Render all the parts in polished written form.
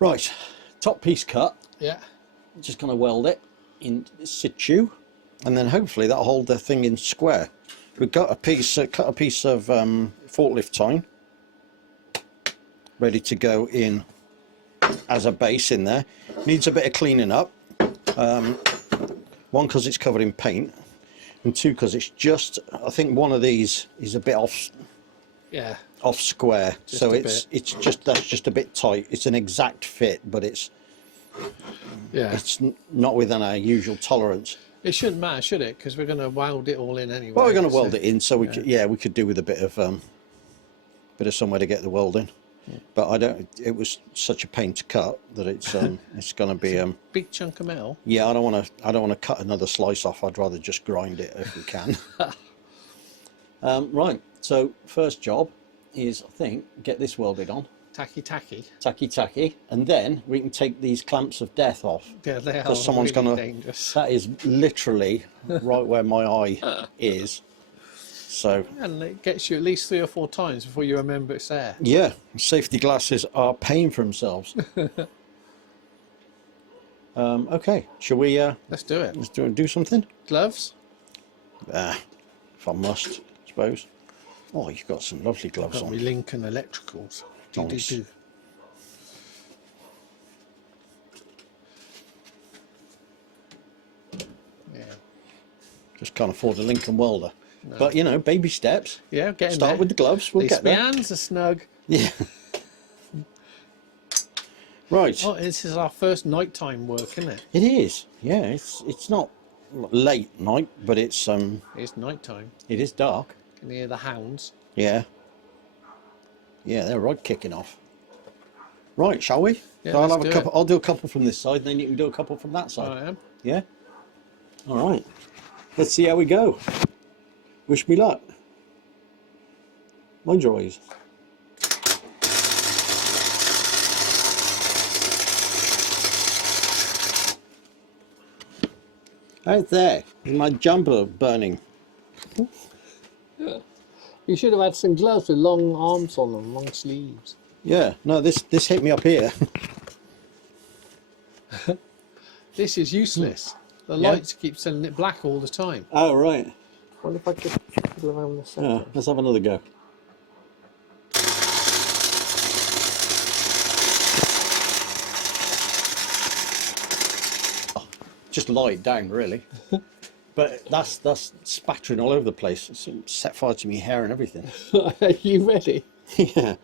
Right, top piece cut. Yeah. Just going to weld it in situ, and then hopefully that'll hold the thing in square. We've got a piece, cut a piece of forklift tine ready to go in as a base in there. Needs a bit of cleaning up. One, because it's covered in paint, and two, because it's just, I think one of these is a bit off. Yeah. Off square, just so it's just, that's just a bit tight. It's an exact fit, but it's not within our usual tolerance. It shouldn't matter, should it? Because we're going to weld it all in anyway. Well, we're going to weld it in, so we could do with a bit of somewhere to get the weld in. Yeah. But I don't. It was such a pain to cut that it's it's going to be a big chunk of metal. Yeah, I don't want to cut another slice off. I'd rather just grind it if we can. Right. So first job is, I think, get this welded on. Tacky, and then we can take these clamps of death off. Yeah, they are. Because someone's really gonna. dangerous. That is literally right where my eye is. So. And it gets you at least 3 or 4 times before you remember it's there. Yeah, safety glasses are paying for themselves. Okay, shall we? Let's do it. Let's do something. Gloves. If I must, I suppose. Oh, you've got some lovely gloves Got on. me Lincoln Electricals. Nice. Yeah. Just can't afford a Lincoln welder. No. But you know, baby steps. Yeah, get in Start there. with the gloves. We'll get there. My hands are snug. Yeah. Right. Oh, this is our first nighttime work, isn't it? It is. Yeah, it's not late night, but it's It's nighttime. It is dark. Can you hear the hounds? Yeah. Yeah, they're right kicking off. Right, shall we? Yeah, so I'll do a couple from this side, then you can do a couple from that side. I am. Yeah. All right. Let's see how we go. Wish me luck. Mind your eyes. Right there. Is my jumper burning? Yeah. You should have had some gloves with long arms on them, long sleeves. Yeah. No, this hit me up here. This is useless. The lights keep sending it black all the time. Oh, right. What if I could fiddle around the centre? Yeah, let's have another go. Just lie it down, really. But that's spattering all over the place. It's set fire to my hair and everything. Are you ready? Yeah.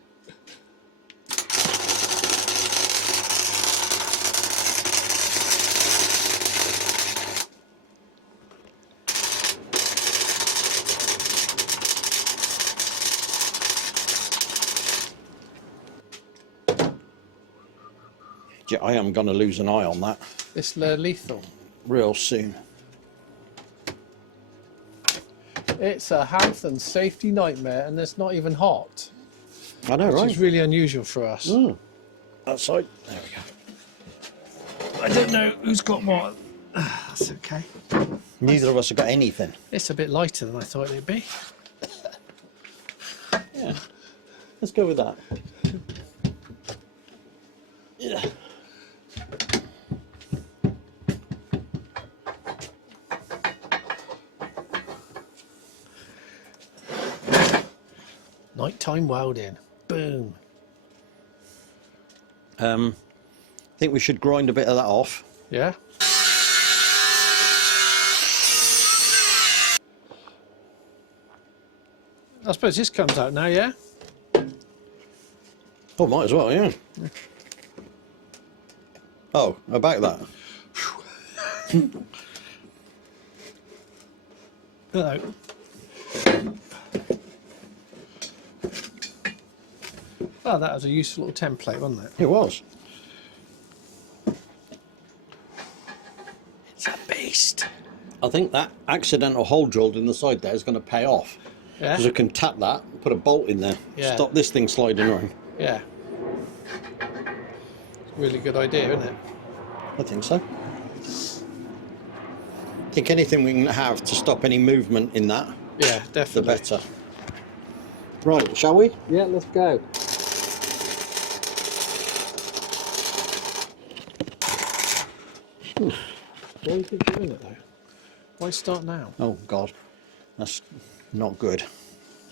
Yeah, I am going to lose an eye on that. It's lethal. Real soon. It's a health and safety nightmare, and it's not even hot. I know, right? Which is really unusual for us. That side. There we go. I don't know who's got what. That's okay. Neither of us have got anything. It's a bit lighter than I thought it'd be. Yeah. Let's go with that. Yeah. Nighttime welding. Boom. I think we should grind a bit of that off. Yeah. I suppose this comes out now, yeah? Oh, might as well, yeah. Oh, about that. Hello. Oh, that was a useful little template, wasn't it? It was. It's a beast. I think that accidental hole drilled in the side there is going to pay off. Yeah. Because we can tap that, put a bolt in there, stop this thing sliding around. Yeah. Really good idea, isn't it? I think so. think anything we can have to stop any movement in that, Yeah, the definitely. better. Right, shall we? Yeah, let's go. Why do you keep doing it though? Why start now? Oh God, that's not good.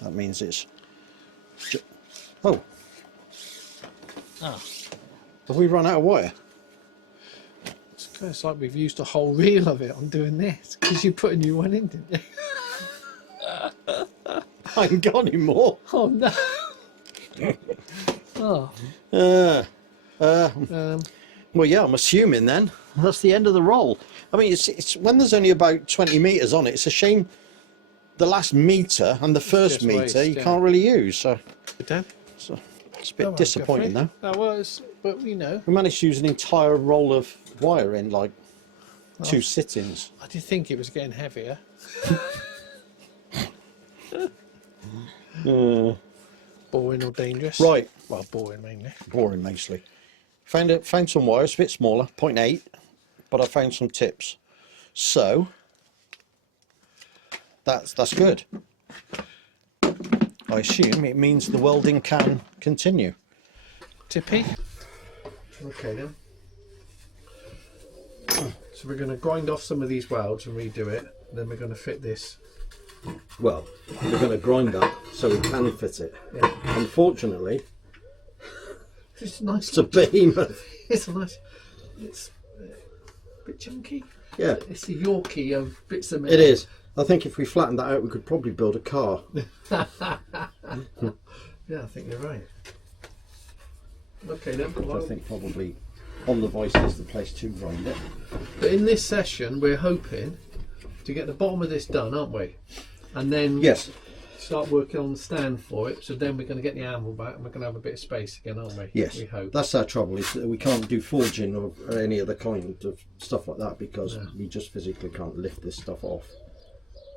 That means it's... Oh, Ah, have we run out of wire? it's like we've used a whole reel of it on doing this because you put a new one in, didn't you? I ain't got any more. Oh no! Oh, Well, yeah, I'm assuming then that's the end of the roll. I mean, it's when there's only about 20 meters on it. It's a shame the last meter and the first just meter waste, you yeah. can't really use. So Dan. it's a bit disappointing though. Oh well, but you know, We managed to use an entire roll of wire in like 2 sittings. I did think it was getting heavier. Boring or dangerous? Right, Well, boring mainly. boring mostly. Found some wires a bit smaller, 0.8, but I found some tips. So that's good. I assume it means the welding can continue. Tippy. Okay then. So we're going to grind off some of these welds and redo it. Then we're going to fit this. Well, we're going to grind that so we can fit it. Yeah. Unfortunately, It's nice. it's a behemoth. It's a nice. It's a bit chunky. Yeah, It's the Yorkie of bits of metal. it is. I think if we flattened that out, we could probably build a car. Yeah, I think you're right. Okay then. I think probably on the vice is the place to grind it. But in this session, we're hoping to get the bottom of this done, aren't we? And then Yes. start working on the stand for it. So then we're going to get the anvil back and we're going to have a bit of space again, aren't we? Yes, We hope. that's our trouble, is that we can't do forging or any other kind of stuff like that because we just physically can't lift this stuff off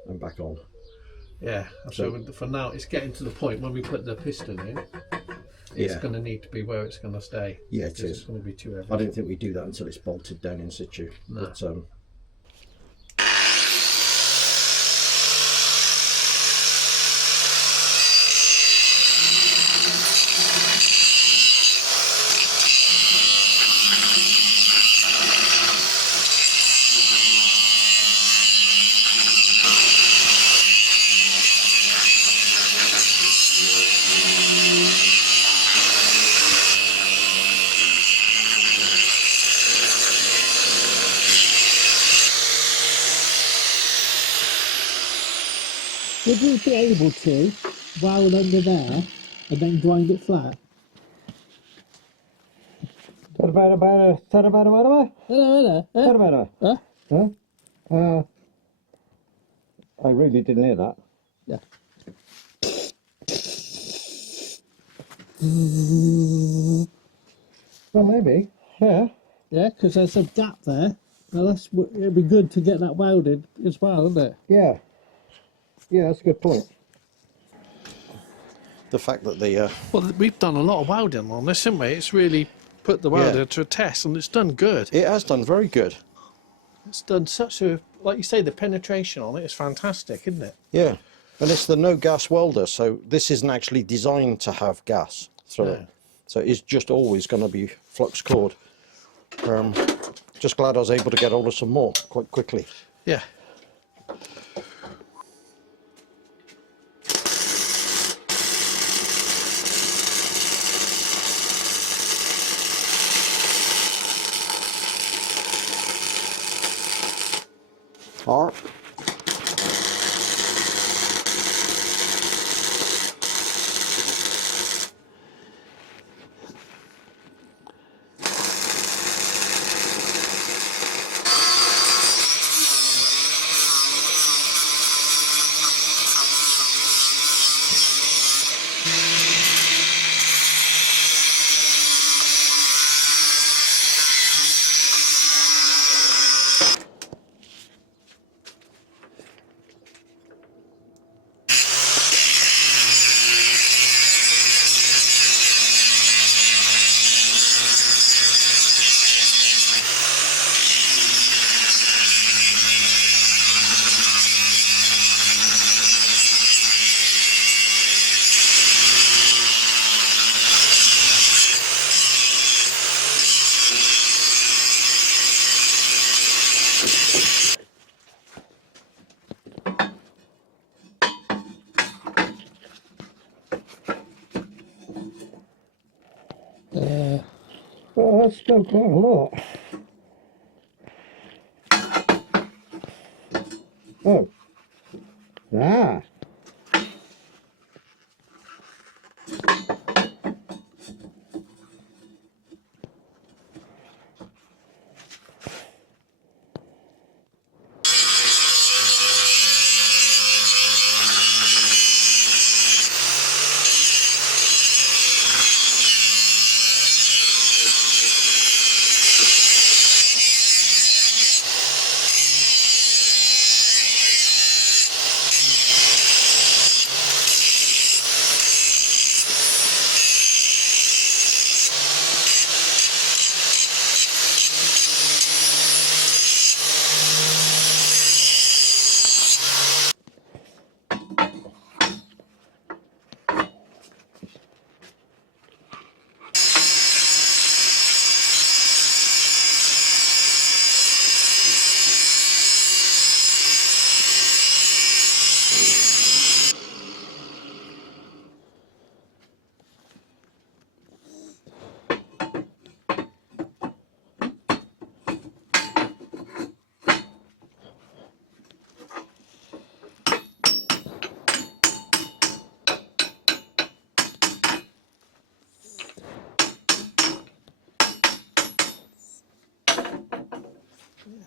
and back on. Yeah. So for now, it's getting to the point when we put the piston in. It's Yeah. going to need to be where it's going to stay. Yeah, it because is. It's going to be too heavy. I don't think we do that until it's bolted down in situ. No. But, Would we be able to weld under there and then grind it flat? Hello. Hello. Huh? I really didn't hear that. Yeah. Well, maybe. Yeah. Yeah, because there's a gap there. Now it'd be good to get that welded as well, isn't it? Yeah. Yeah, that's a good point. The fact that the Well, we've done a lot of welding on this, haven't we? It's really put the welder Yeah. to a test, and it's done good. it has done very good. It's done such a, like you say, the penetration on it is fantastic, isn't it? Yeah, and it's the no gas welder, so this isn't actually designed to have gas through No. it. So it's just always going to be flux cord. Just glad I was able to get hold of some more quite quickly. Yeah. All right. Oh, that's still quite a lot. Oh. Ah.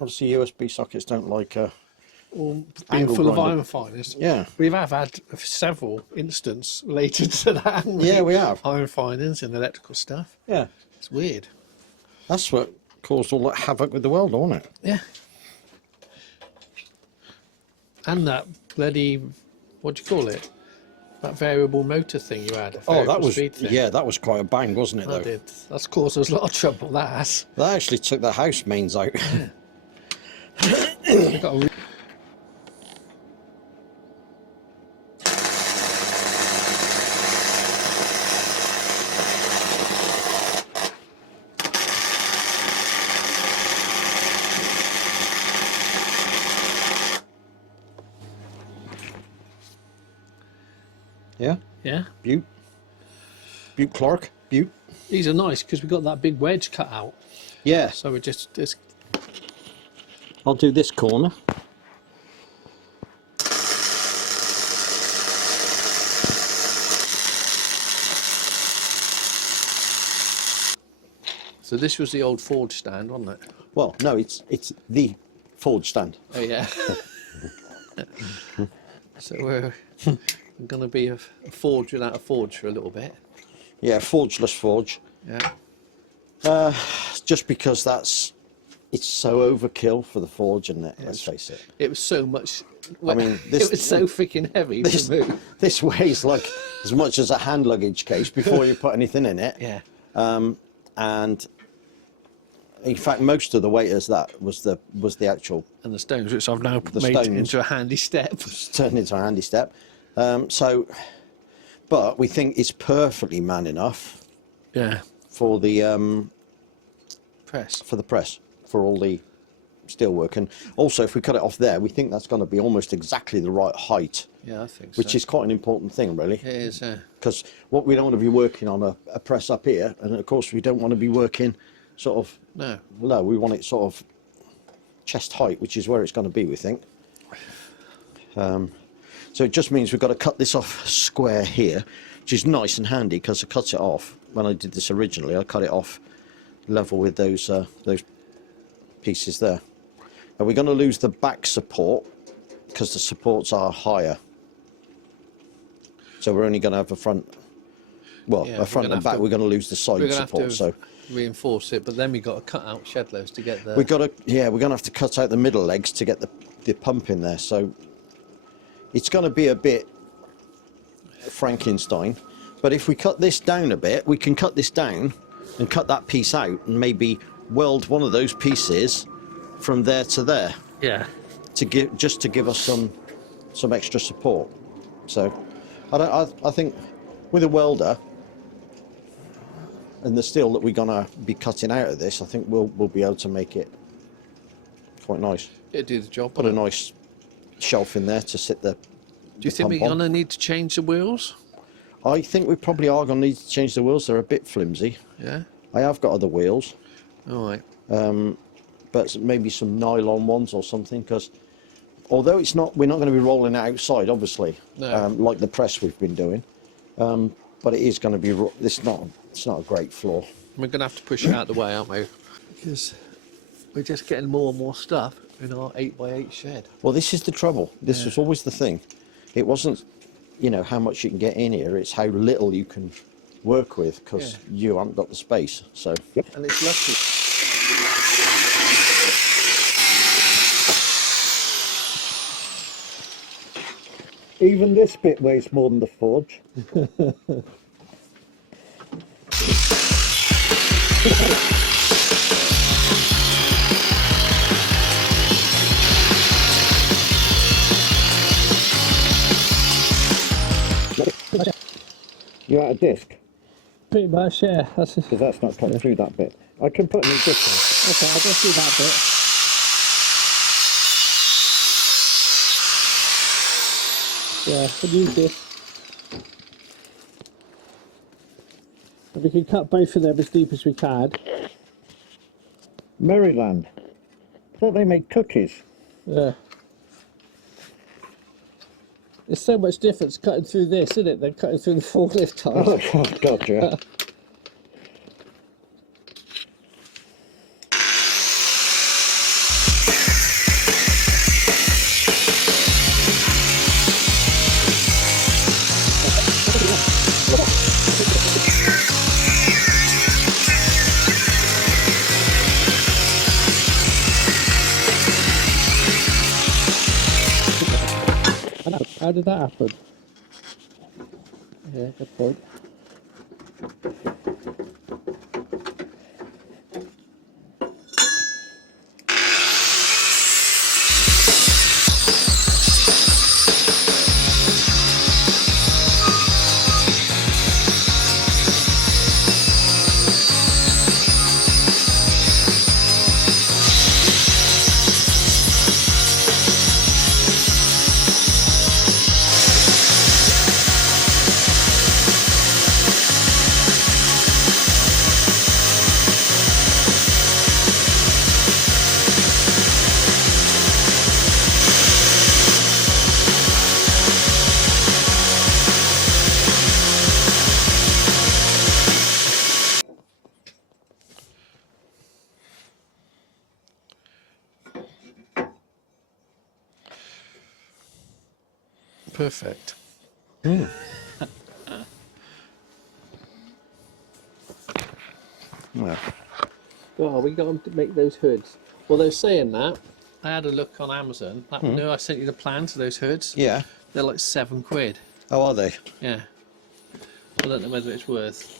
Obviously, USB sockets don't like Or being angle full of grinder. iron finers. Yeah. We have had several instances related to that, haven't we? Yeah, we have. Iron finers and electrical stuff. Yeah. It's weird. That's what caused all that havoc with the welder, wasn't it? Yeah. And that bloody, what do you call it? That variable motor thing you had. Oh, that variable was, speed thing. yeah, that was quite a bang, wasn't it, though? That did. That's caused us a lot of trouble, that has. That actually took the house mains out. We got a Yeah? yeah. Butte. Butte Clark. Butte. These are nice because we got that big wedge cut out. Yeah. So we just I'll do this corner. so this was the old forge stand, wasn't it? Well, no, it's the forge stand. Oh yeah. So we're going to be a forge without a forge for a little bit. Yeah, forgeless forge. Yeah. Just because it's so overkill for the forge, isn't it? Let's face it. It was so much. I mean, it was so freaking heavy to move. This weighs like as much as a hand luggage case before you put anything in it. Yeah. And in fact, most of the weight as that was the actual And the stones, which I've now made stones. into a handy step. turned into a handy step. But we think it's perfectly man enough Yeah. for the Press. press, for all the steel work. And also, if we cut it off there, we think that's going to be almost exactly the right height, Yeah, I think so. which is quite an important thing, really. It is. Because what we don't want to be working on a press up here, and of course we don't want to be working sort of No. low. We want it sort of chest height, which is where it's going to be, we think. So it just means we've got to cut this off square here, which is nice and handy because I cut it off when I did this originally. I cut it off level with those pieces there. And we're going to lose the back support because the supports are higher. So we're only going to have a front, well, Yeah, a we're front gonna and have back. to- We're going to lose the We're side going to have support. to So reinforce it, but then we got to cut out shed loads to get the. we've got to, yeah, we're going to have to cut out the middle legs to get the pump in there. So it's going to be a bit Frankenstein. But if we cut this down a bit, we can cut this down and cut that piece out and maybe weld one of those pieces from there to there Yeah. to give us some extra support. So I think with a welder and the steel that we're gonna be cutting out of this, I think we'll be able to make it quite nice. It'd do the job. Put a nice shelf in there to sit the. Do you think we're going to need to change the wheels? I think we probably are going to need to change the wheels. They're a bit flimsy. Yeah. I have got other wheels, All right. but maybe some nylon ones or something. Because although it's not, we're not going to be rolling it outside, obviously, No. like the press we've been doing. But it is going to be. It's not a great floor. We're going to have to push it out of the way, aren't we? Because we're just getting more and more stuff in our 8x8 shed. Well, this is the trouble. This was always the thing. It wasn't, you know, how much you can get in here. It's how little you can work with because you haven't got the space. So. And it's lucky. Even this bit weighs more than the forge. You're out of disc? Pretty much, yeah. That's Because that's not cut through that bit. I can put a new disc on. okay, I'll just do that bit. Yeah, we'll use this. And we can cut both of them as deep as we can. Maryland. I thought they made cookies. Yeah. There's so much difference cutting through this, isn't it, than cutting through the forklift tires. Oh, God, yeah. How did that happen? Yeah, good point. Perfect. Yeah. Well, we got to make those hoods. Although saying that, I had a look on Amazon. That, you know, I sent you the plans of those hoods. Yeah. They're like £7. Oh, are they? Yeah. I don't know whether it's worth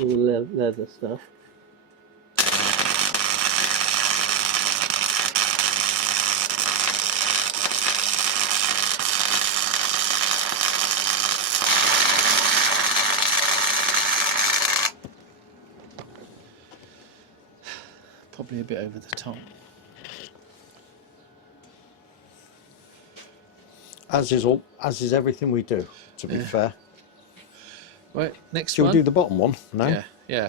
all the leather stuff. Probably a bit over the top. As is everything we do. To be fair. Right, next Shall we one. do the bottom one now? Yeah, yeah.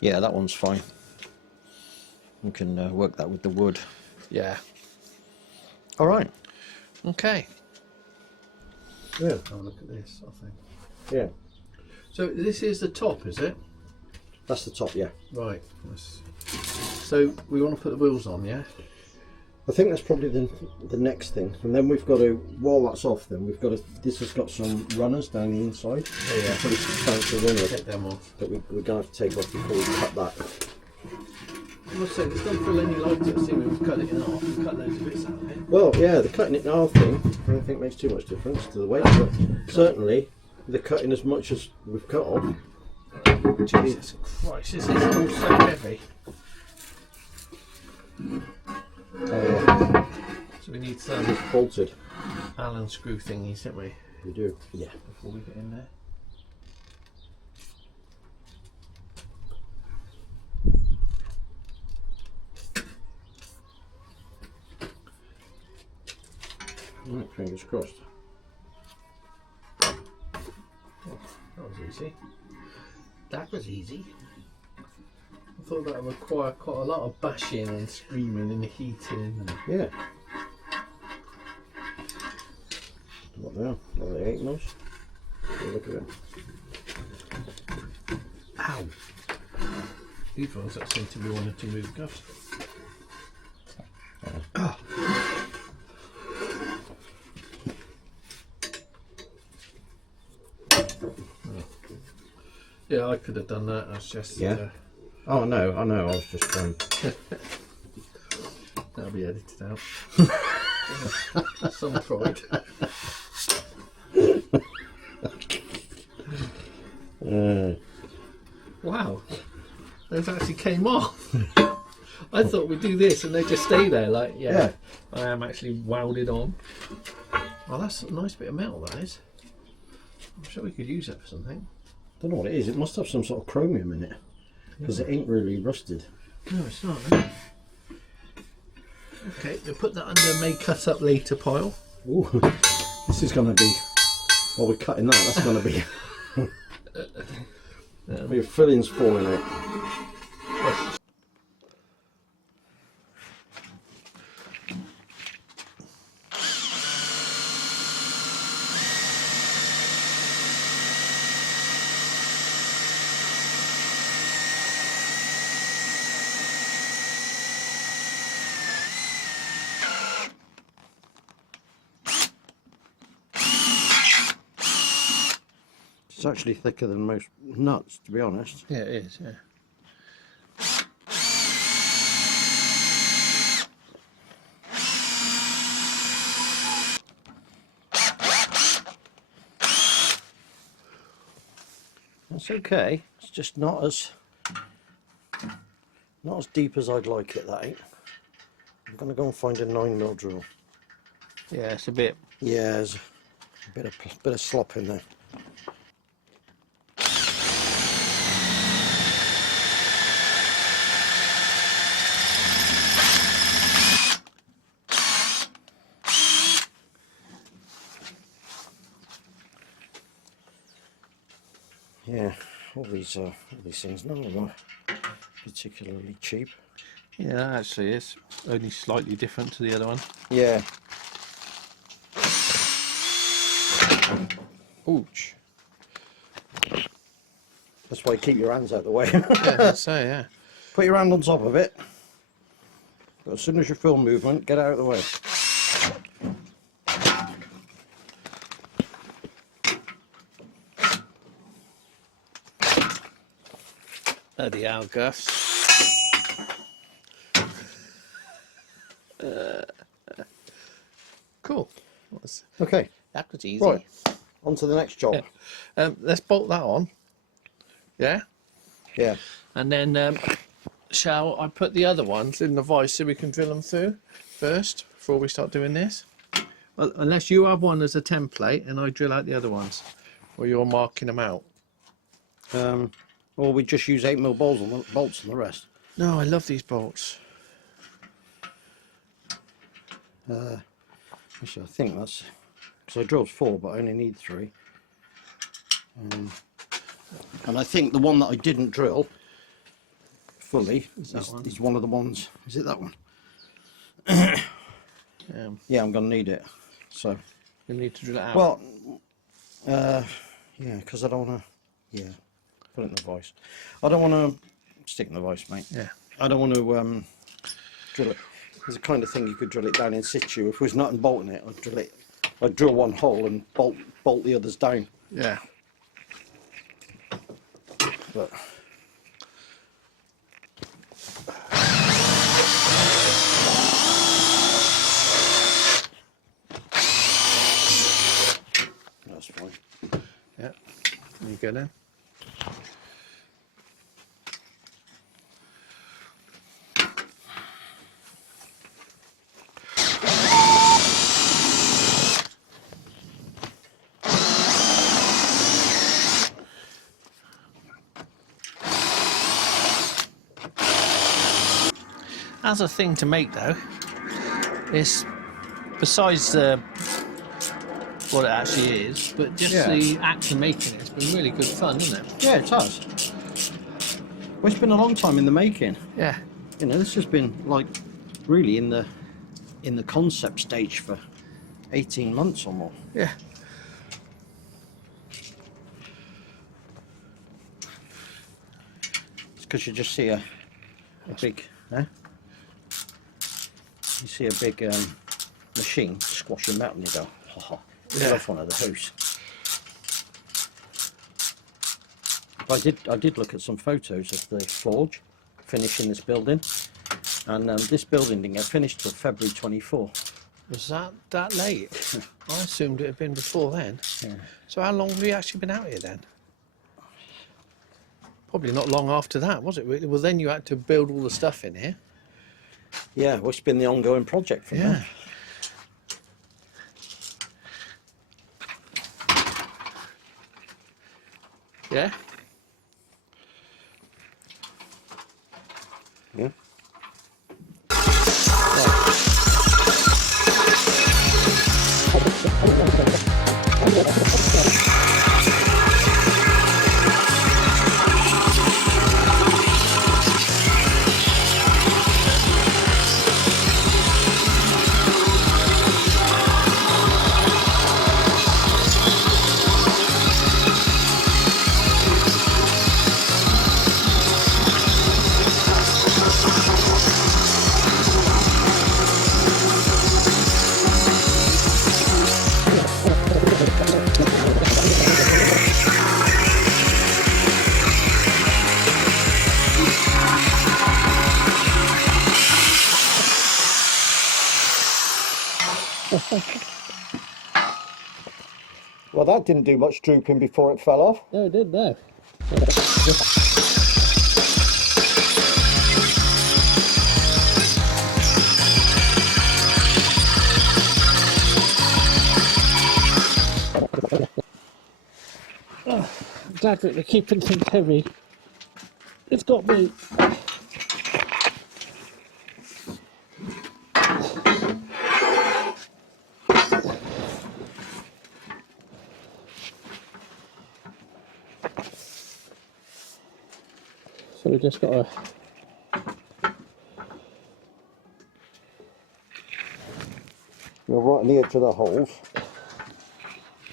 Yeah, that one's fine. We can work that with the wood. Yeah. All right. Okay. Yeah. Have a look at this, I think. Yeah. So this is the top, is it? That's the top, yeah. Right. Let's So we want to put the wheels on, yeah? I think that's probably the next thing, and then we've got to, while that's off, then we've got to. This has got some runners down the inside. Oh, yeah. Pretty substantial runners. Get them off. That we're going to have to take off before we cut that. I must say, this doesn't feel any lighter. See, we've cut it in half and cut loads of bits out of it. Well, yeah, the cutting it in half thing, I don't think makes too much difference to the weight, but certainly the cutting as much as we've cut off. Jesus Christ, this is all so heavy. So we need some It's bolted. Allen screw thingies, don't we? We do. Yeah. Before we get in there. Right, fingers crossed. Oh, that was easy. That was easy. I thought that would require quite a lot of bashing and screaming and heating. And... Yeah. What now? Are they 8 mils? Look at it. Ow! These ones that seem to be wanting to move guts. Ah. Yeah, I could have done that. I was just. Yeah. Oh no, I know. I was just trying. That'll be edited out. Some pride. Wow, those actually came off. I thought we'd do this and they just stay there. Like, yeah. I am actually welded on. Oh, that's a nice bit of metal. That is. I'm sure we could use that for something. Don't know what it is. It must have some sort of chromium in it because it ain't really rusted. No, it's not. Is it? Okay, we'll put that under may cut up later pile. Ooh, this is going to be. While we're cutting that, that's going to be. Your fillings falling out. It's actually thicker than most nuts, to be honest. Yeah, it is, yeah. That's okay. It's just not as deep as I'd like it, that ain't. I'm going to go and find a 9mm drill. Yeah, it's a bit. Yeah, there's a bit of slop in there. Yeah, all these things, none of them are particularly cheap. Yeah, that actually is only slightly different to the other one. Yeah. Ouch. That's why you keep your hands out of the way. Yeah, so yeah. Put your hand on top of it. But as soon as you feel movement, get out of the way. Bloody hell, Gus. Cool. Okay, That was easy. right. On to the next job. Yeah. Let's bolt that on. Yeah. Yeah. And then shall I put the other ones in the vise so we can drill them through first before we start doing this? Well, unless you have one as a template and I drill out the other ones, or you're marking them out. Or we just use 8mm bolts on the rest. No, I love these bolts. Actually, I think that's because I drilled 4, but I only need 3. And I think the one that I didn't drill fully is one of the ones. Is it that one? Yeah, I'm going to need it. So You need to drill it out. well, yeah, because I don't want to. Yeah, put it in the vise. I don't want to stick in the vise, mate. Yeah. I don't want to drill it. It's the kind of thing you could drill it down in situ. If it was nut and bolting it, I'd drill it. I'd drill one hole and bolt the others down. Yeah. But that's fine. Yeah. There you go then. As a thing to make though, it's besides what it actually is, but just the act of making it, it's been really good fun, isn't it? Yeah, it has. Well, it's been a long time in the making. Yeah. You know, this has been like really in the concept stage for 18 months or more. Yeah. It's because you just see a big, you see a big machine squashing metal and you go, ha ha, get off one of those. I did look at some photos of the forge finishing this building, and this building didn't get finished till February 24. Was that late? I assumed it had been before then. Yeah. So how long have you actually been out here then? Probably not long after that, was it? Well, then you had to build all the stuff in here. Yeah, well, it's been the ongoing project from there. Yeah. Yeah. Well, that didn't do much drooping before it fell off. No, it didn't, no. Oh, I'm glad that they're keeping things heavy. It's got me. So we just got to You're right on the edge of the holes.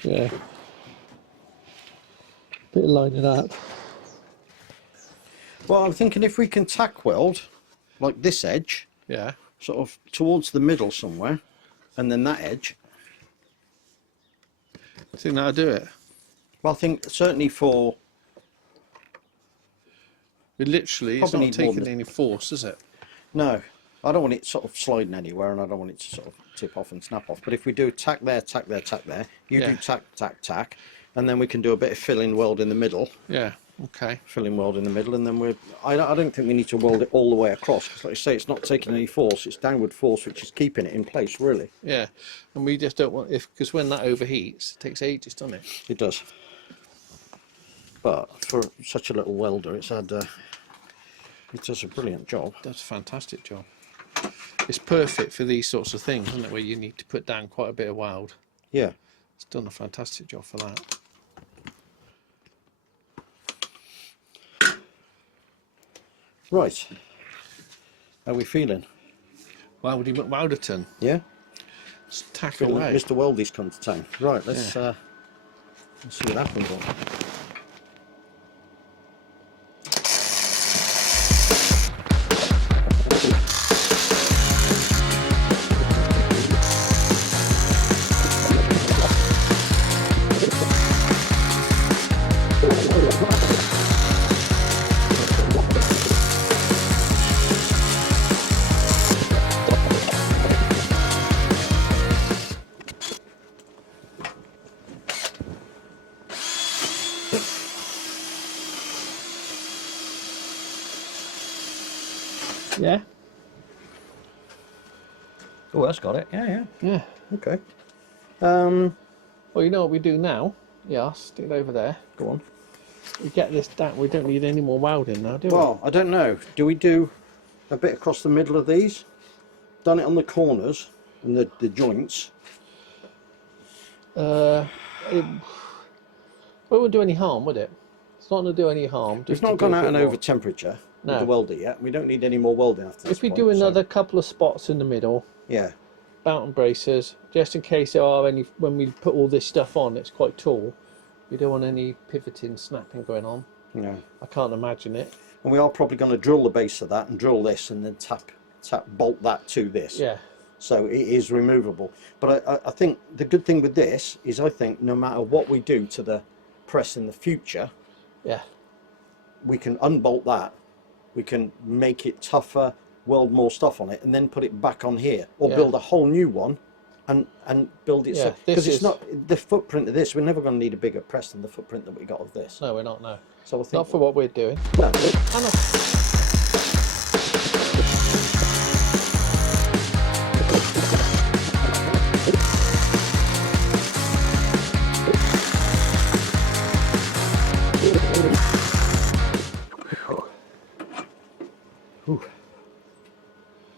bit of lining up. Well, I'm thinking if we can tack weld like this edge, Yeah. sort of towards the middle somewhere, and then that edge. I think that'll do it. Well, I think certainly for It literally, it's Probably not need more taking than- any force, is it? no, I don't want it sort of sliding anywhere, and I don't want it to sort of tip off and snap off. But if we do tack there, tack there, tack there, you Yeah. do tack, tack, tack, and then we can do a bit of filling weld in the middle. Yeah. Okay. Filling weld in the middle, and then I don't think we need to weld it all the way across, because like you say, it's not taking any force, it's downward force which is keeping it in place, really. Yeah. And we just don't want, because when that overheats, it takes ages, doesn't it? It does. But for such a little welder, it does a brilliant job. That's a fantastic job. It's perfect for these sorts of things, isn't it? Where you need to put down quite a bit of weld. Yeah. It's done a fantastic job for that. Right. How are we feeling? Weldy McWelderton. Yeah? Let's tack Feeling away. like Mr. Weldy's come to town. Right, let's see what happens on. Yeah. Oh, that's got it. Yeah, Yeah. yeah. Okay. Well, you know what we do now? Yeah, stick it over there. Go on. We get this down. We don't need any more welding now, do we? Well, I don't know. Do we do a bit across the middle of these? Done it on the corners and the joints. It wouldn't do any harm, would it? It's not going to do any harm. We've not gone out and over temperature with No. the welder yet. We don't need any more welding after this If we point, do another couple of spots in the middle, yeah. mountain bracers, just in case there are any, when we put all this stuff on, it's quite tall. We don't want any pivoting, snapping going on. Yeah. I can't imagine it. And we are probably going to drill the base of that and drill this and then bolt that to this. Yeah. So it is removable. But I think the good thing with this is I think no matter what we do to the press in the future, Yeah. we can unbolt that, we can make it tougher, weld more stuff on it, and then put it back on here, or Yeah. build a whole new one and build it. Yeah, Because this it's not the footprint of this. We're never going to need a bigger press than the footprint that we got of this. No, we're not, no. So I think Not for what we're doing. no,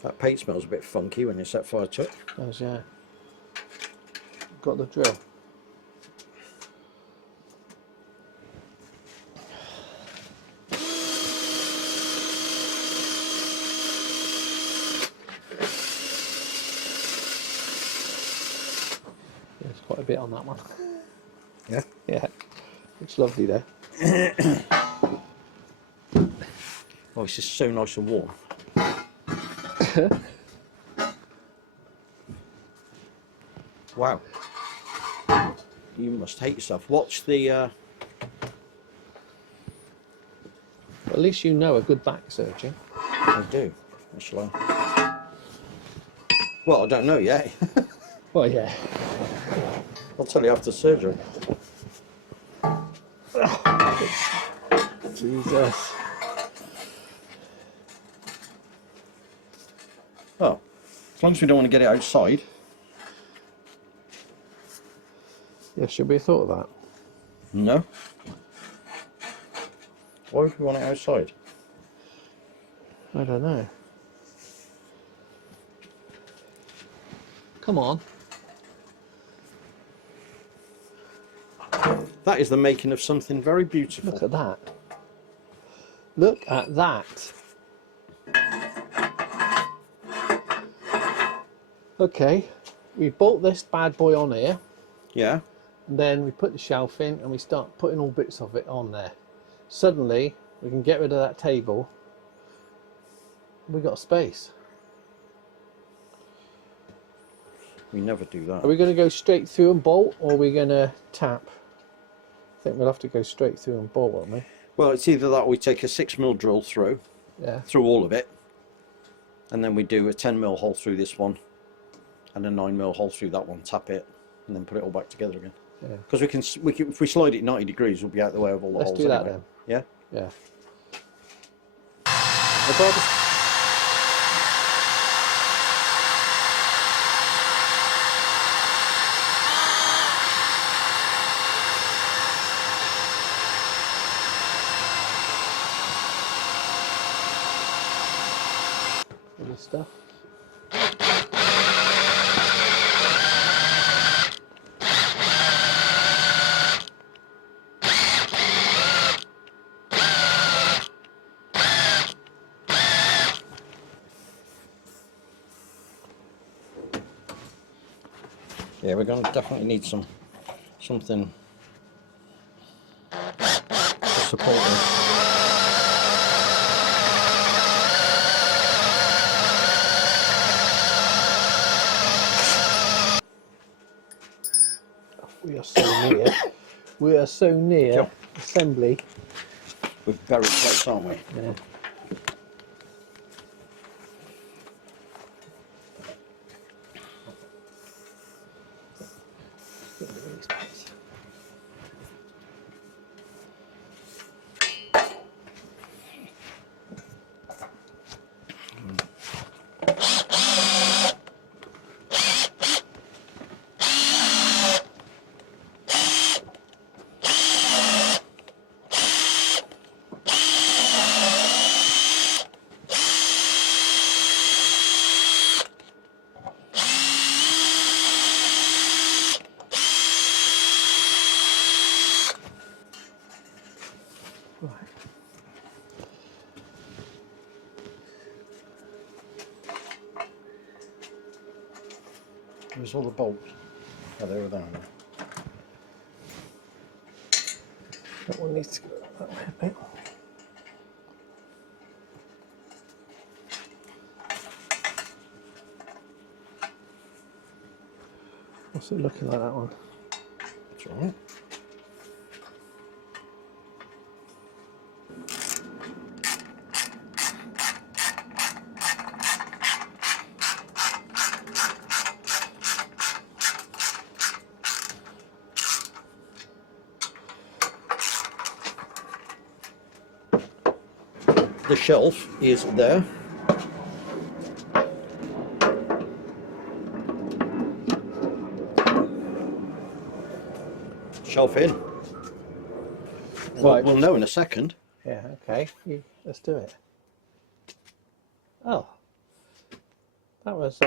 that paint smells a bit funky when you set fire to it. Does, yeah. Got the drill. There's quite a bit on that one. Yeah. Yeah. Looks lovely there. Oh, it's just so nice and warm. Wow. You must hate yourself. Watch the. At least you know a good back searching. I do. Shall I? Well, I don't know yet. Well, yeah. I'll tell you after surgery. Jesus. Oh, as long as we don't want to get it outside. Yeah, should we have thought of that? No. Why would we want it outside? I don't know. Come on. That is the making of something very beautiful. Look at that. Look at that. Okay, we bolt this bad boy on here, Yeah. and then we put the shelf in and we start putting all bits of it on there. Suddenly, we can get rid of that table. We got space. We never do that. Are we going to go straight through and bolt, or are we going to tap? I think we'll have to go straight through and bolt, won't we? Well, it's either that or we take a 6mm drill through all of it, and then we do a 10mm hole through this one, and a 9mm hole through that one, tap it, and then put it all back together again. Yeah. Because we can, if we slide it 90 degrees, we'll be out of the way of all the Let's holes do that anyway. then. Yeah? Yeah. I'd rather... All this stuff. Yeah, we're going to definitely need something to support this. We are so near. We are so near Sure. assembly. We're very close, aren't we? Yeah. Where's all the bolts? Oh, they were down there. That one needs to go that way a bit. What's it looking like, that one? That's all right. The shelf is there. Shelf in. Right. We'll know in a second. Yeah, okay. Let's do it. Oh. That was,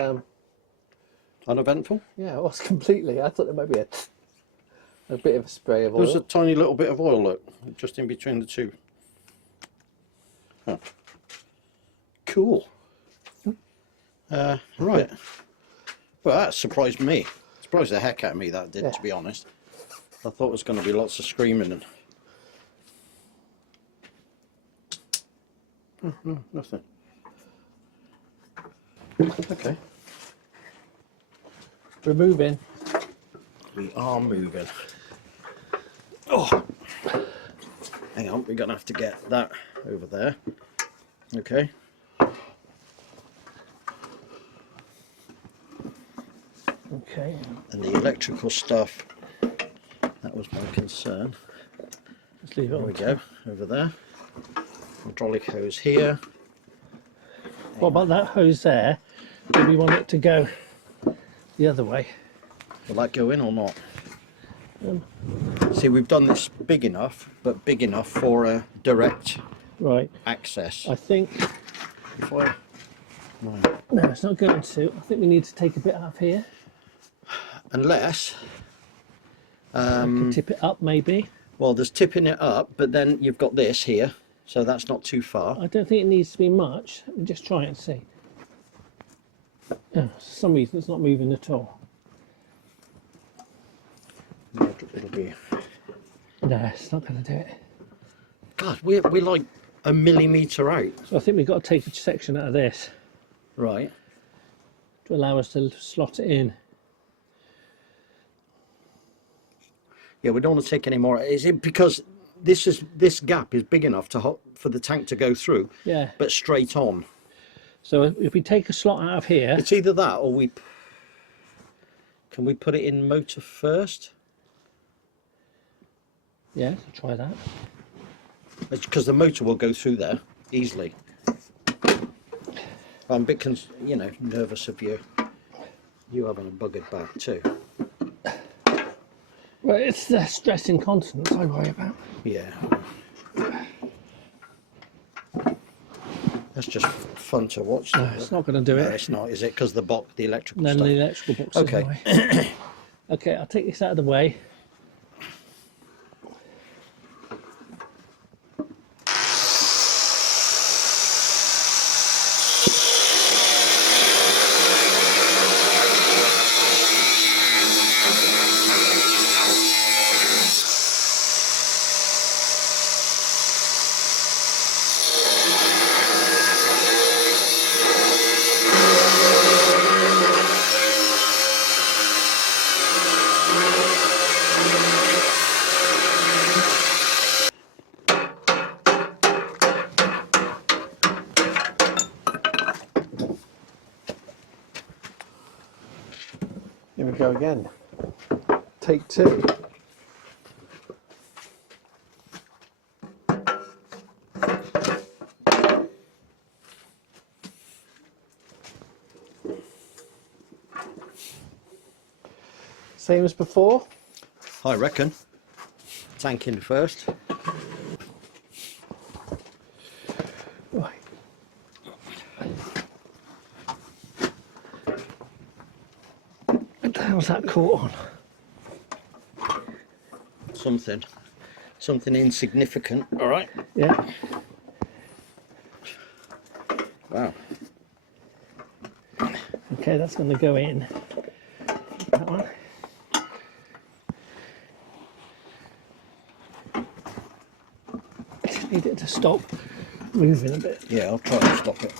Uneventful. yeah, it was completely. I thought there might be a bit of a spray of oil. There's a tiny little bit of oil, look, just in between the two. Huh. Cool. Right. Well, that surprised me. Surprised the heck out of me, that did, Yeah. to be honest. I thought it was going to be lots of screaming and... Oh, no, nothing. Okay. We're moving. We are moving. Oh! Hang on, we're going to have to get that over there. Okay. Okay. And the electrical stuff, that was my concern. Let's leave it There on. we go, over there. Hydraulic hose here. What about that hose there? Do we want it to go the other way? Will that go in or not? See, we've done this big enough, but big enough for a direct Right. access. I think, If I- no, it's not going to. I think we need to take a bit out of here. Unless, Could tip it up maybe. well, there's tipping it up, but then you've got this here, so that's not too far. I don't think it needs to be much. Let me just try it and see. Oh, for some reason it's not moving at all. It'll be... No, it's not going to do it. God, we're like a millimetre out. So I think we've got to take a section out of this Right. to allow us to slot it in. Yeah, we don't want to take any more. Is it because this gap is big enough for the tank to go through, Yeah. but straight on? So if we take a slot out of here, It's either that or can we put it in motor first? yeah, try that. It's because the motor will go through there easily. I'm a bit, nervous of you having a buggered back too. Well, it's the stress incontinence I worry about. Yeah. That's just fun to watch. No, it's not going to do No, it. it's not, is it? Because the electrical Then stuff. the electrical box Okay. is in the way. Okay, I'll take this out of the way. Here we go again. Take two. Same as before. I reckon. Tank in first. Right. What the hell's that caught on? Something insignificant. All right. Yeah. Wow. Okay, that's going to go in stop moving a bit. Yeah, I'll try and stop it.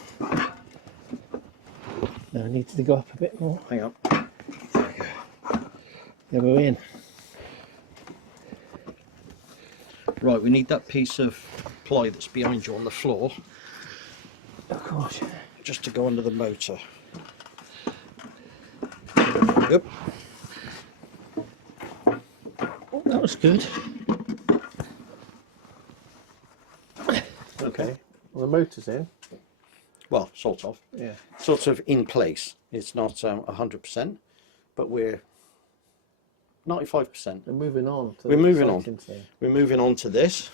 No, I need to go up a bit more. Hang on. There we're in. Right, we need that piece of ply that's behind you on the floor Of course. just to go under the motor. Yep. Oh, that was good. Okay. Well, the motor's in. Well, sort of. Yeah. Sort of in place. It's not 100%, but we're 95%. We're moving on. To We're the moving on. exciting thing. We're moving on to this.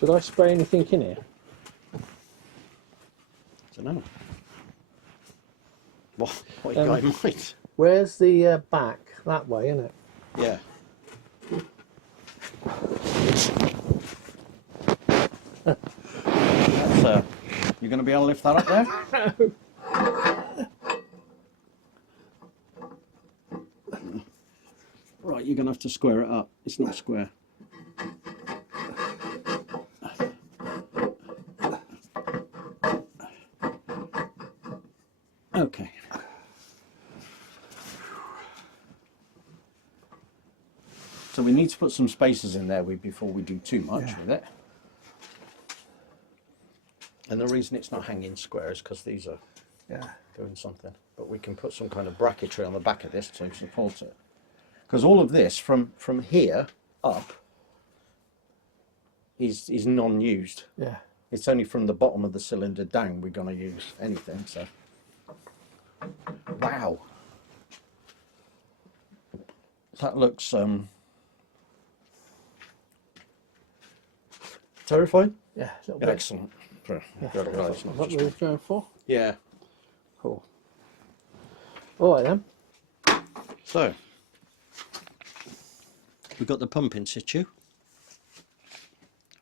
Should I spray anything in here? I don't know. What you got in mind? Where's the back? That way, isn't it? Yeah. That's, you're going to be able to lift that up there? Right, you're going to have to square it up. It's not square. Okay. So we need to put some spaces in there before we do too much with it. And the reason it's not hanging square is because these are doing something. But we can put some kind of bracketry on the back of this to support it. Because all of this from here up is non-used. Yeah. It's only from the bottom of the cylinder down we're going to use anything. So, wow, that looks terrifying. Yeah. A little bit. Excellent. That's what we were going for. Yeah. Cool. All right then. So we've got the pump in situ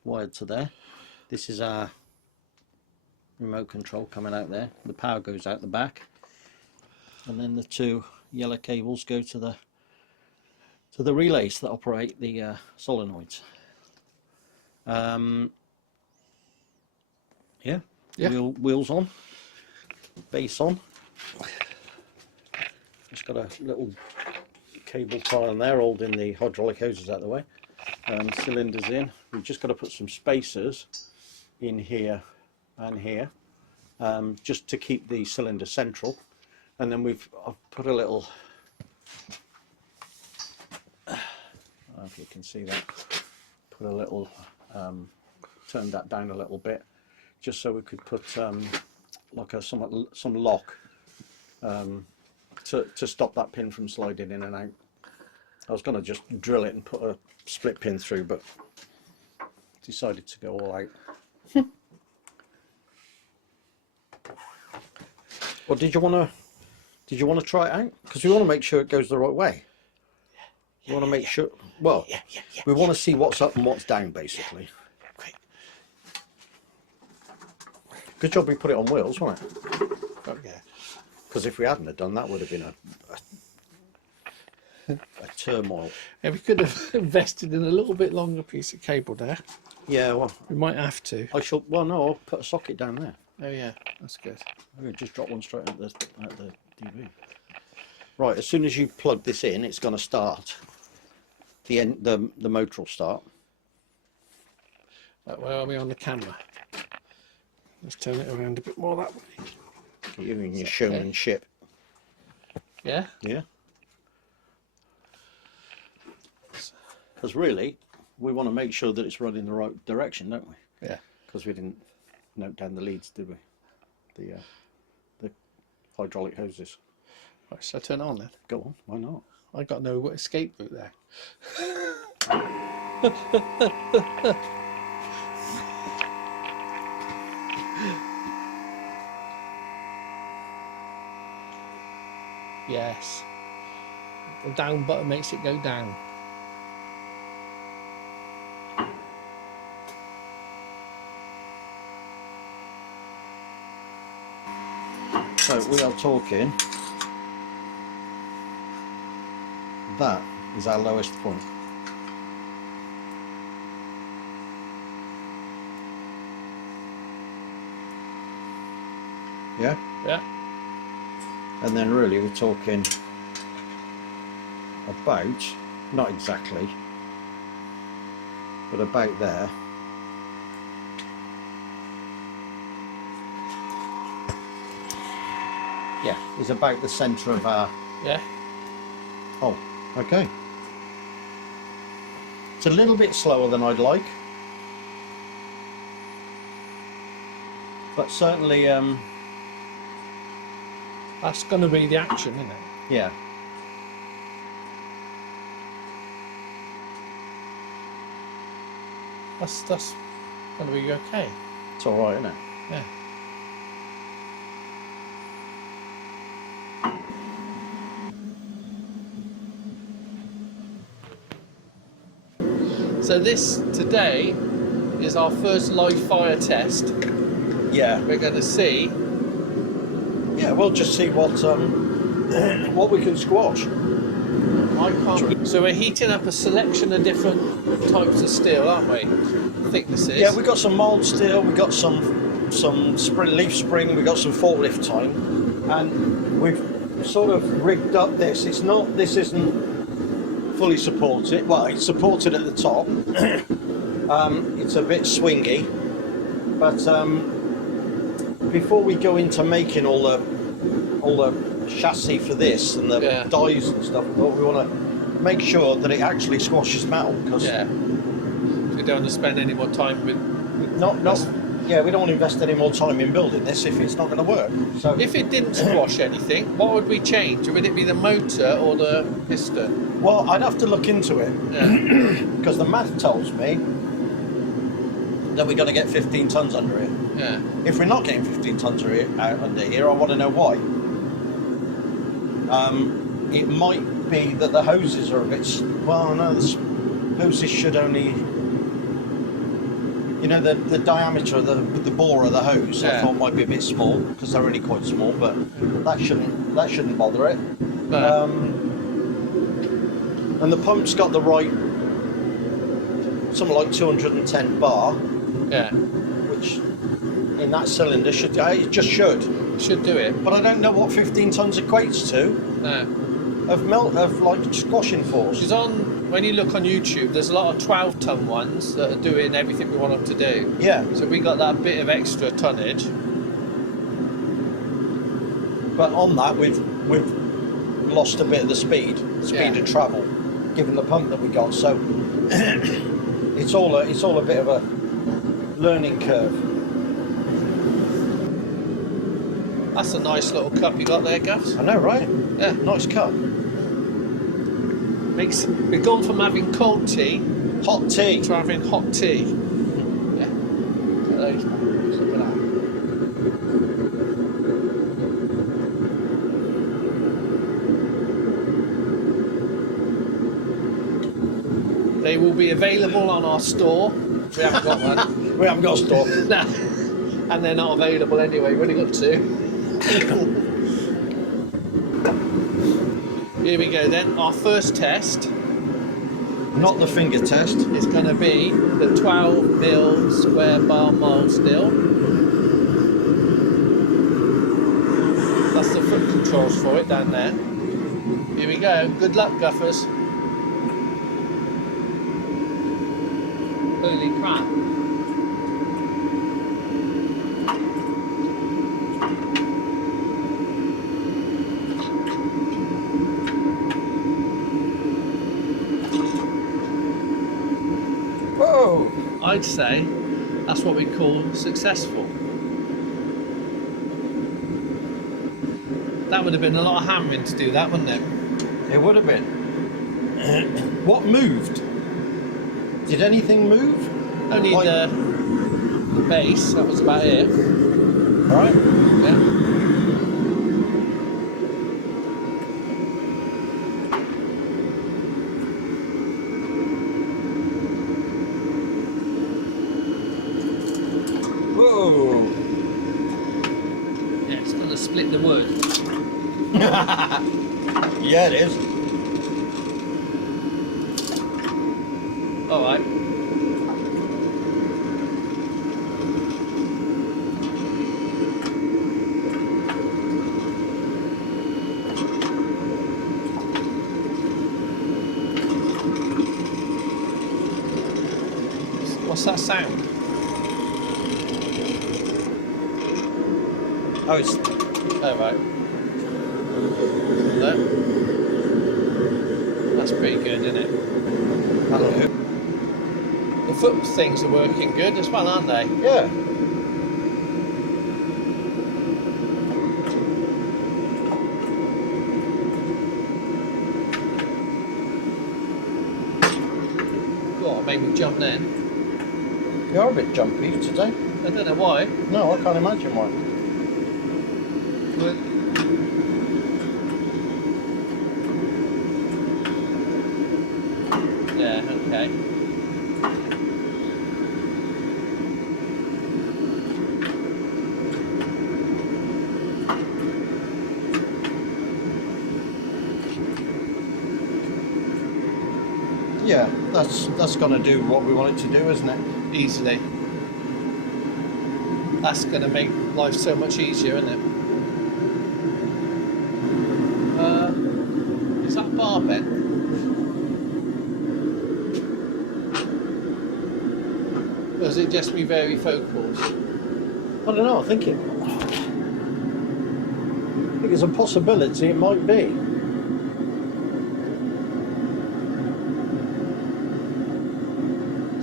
wired to there. This is our remote control coming out there. The power goes out the back, and then the two yellow cables go to the relays that operate the solenoids. Yeah. Wheels on, base on. Just got a little cable tie on there holding the hydraulic hoses out of the way. Cylinders in. We've just got to put some spacers in here and here, just to keep the cylinder central. And then I've put a little, I don't know if you can see that, put a little, turned that down a little bit, just so we could put like some lock to stop that pin from sliding in and out. I was going to just drill it and put a split pin through, but decided to go all out. Well, did you want to try it out? Because we want to make sure it goes the right way. We want to make sure. Well, we want to see what's up and what's down, basically. Great. Good job we put it on wheels, wasn't it? Oh, yeah. Because if we hadn't have done that, would have been a turmoil. Yeah, we could have invested in a little bit longer piece of cable there. Yeah, well, We might have to. I shall. Well, no, I'll put a socket down there. Oh yeah, that's good. I'm going to just drop one straight at the DV. Right, as soon as you plug this in, it's going to start. The motor will start. Where are we on the camera? Let's turn it around a bit more that way. You and your showmanship. Yeah? Yeah. Because really, we want to make sure that it's running the right direction, don't we? Yeah. Because we didn't note down the leads, did we? The hydraulic hoses. Right, so I turn it on then. Go on, why not? I got no escape route there. Yes. The down button makes it go down. So we are talking, that is our lowest point. Yeah? Yeah. And then really we're talking about, not exactly, but about there. Yeah, is about the centre of our... Yeah. Oh, okay. It's a little bit slower than I'd like. But certainly, That's going to be the action, isn't it? yeah. That's going to be okay. It's alright, isn't it? Yeah. So this today is our first live fire test. Yeah. We're going to see. Yeah, we'll just see what we can squash. I can't. So we're heating up a selection of different types of steel, aren't we? Thicknesses. Yeah, we've got some mould steel, we've got some leaf spring, we've got some forklift time, and we've sort of rigged up this. This isn't fully supported. Well, it's supported at the top. It's a bit swingy, but before we go into making all the chassis for this and the dies and stuff, we want to make sure that it actually squashes metal, because we don't want to spend any more time with. Yeah, we don't want to invest any more time in building this if it's not going to work. So if it didn't squash anything, what would we change? Would it be the motor or the piston? Well, I'd have to look into it, because the math tells me that we're going to get 15 tons under it. Yeah. If we're not getting 15 tons under here, I want to know why. It might be that the hoses are a bit... Well, no, the hoses should only... You know, the diameter of the bore of the hose, I thought might be a bit small, because they're really quite small, but that shouldn't bother it. No. And the pump's got the right... something like 210 bar. Yeah. Which in that cylinder it just should. Should do it. But I don't know what 15 tons equates to. No. Of like squashing force. She's on. When you look on YouTube, there's a lot of 12-ton ones that are doing everything we want them to do. Yeah. So we got that bit of extra tonnage. But on that, we've lost a bit of the speed of travel, given the pump that we got. So it's all a bit of a learning curve. That's a nice little cup you got there, Gus. I know, right? Yeah. Nice cup. We've gone from having cold tea, hot tea, to having hot tea. Yeah. Look at those. Look at that. They will be available on our store. We haven't got one. We haven't got a store. No. And they're not available anyway. We've only got 2. Here we go then. Our first test. Not the finger test. Is going to be the 12mm square bar mold steel. That's the foot controls for it down there. Here we go. Good luck, Guffers. Holy crap. Whoa! I'd say that's what we call successful. That would have been a lot of hammering to do that, wouldn't it? It would have been. What moved? Did anything move? Only Like- the base, that was about it. Right? Yeah. Whoa! Yeah, it's going to split the wood. Yeah, it is. All right. What's that sound? Oh, it's Oh, right. Look. That's pretty good, isn't it? hello. The foot things are working good as well, aren't they? Yeah. God, it made me jump then. You're a bit jumpy today. I don't know why. No, I can't imagine why. But yeah, okay. Yeah, that's going to do what we want it to do, isn't it? Easily. That's going to make life so much easier, isn't it? Is that bar bent? Or is it just me varifocals? I don't know. I think it's a possibility. It might be.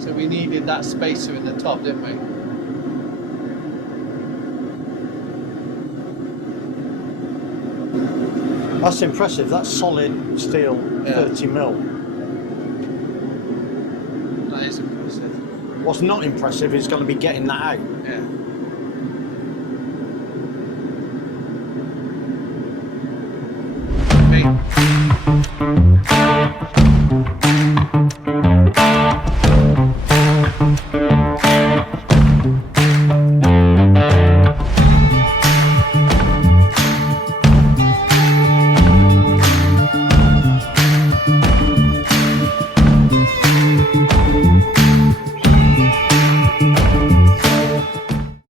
So we needed that spacer in the top, didn't we? That's impressive. That's solid steel, Yeah. 30mm. That is impressive. What's not impressive is going to be getting that out. Yeah. Okay.